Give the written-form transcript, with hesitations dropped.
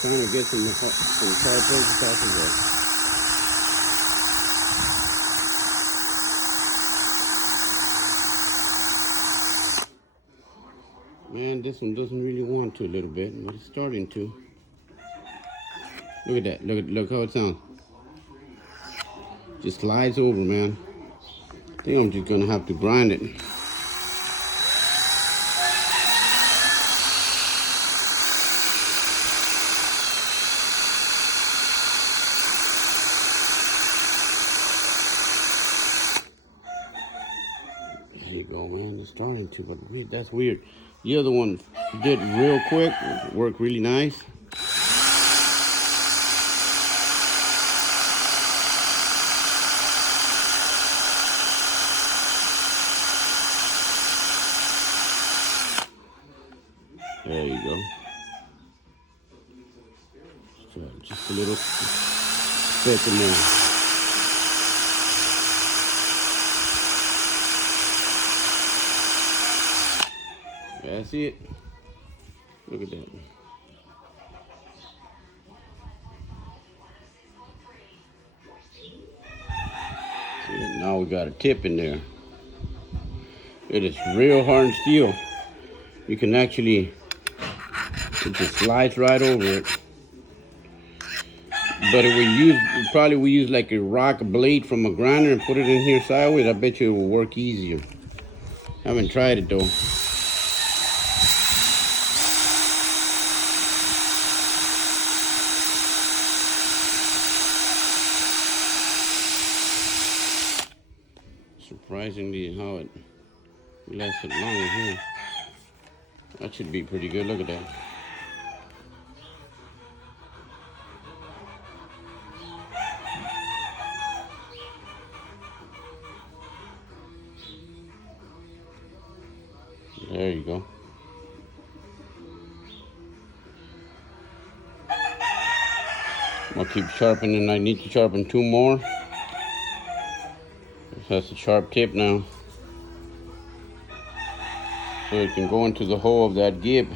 Trying to get some sharp edges off of there. Man, this one doesn't really want to a little bit, but it's starting to. Look at that. Look how it sounds. Just slides over, man. I think I'm just gonna have to grind it. There you go, man. It's starting to, but that's weird. The other one did real quick, worked really nice. There you go. Just a little second more. That's it. Look at that. See, now we got a tip in there. It is real hard steel. You can actually, it just slides right over it. But if we use like a rock blade from a grinder and put it in here sideways, I bet you it will work easier. I haven't tried it though. Surprisingly how it lasted longer here. That should be pretty good. Look at that. There you go. I'll keep sharpening. I need to sharpen 2 more. This has a sharp tip now. So it can go into the hole of that gib.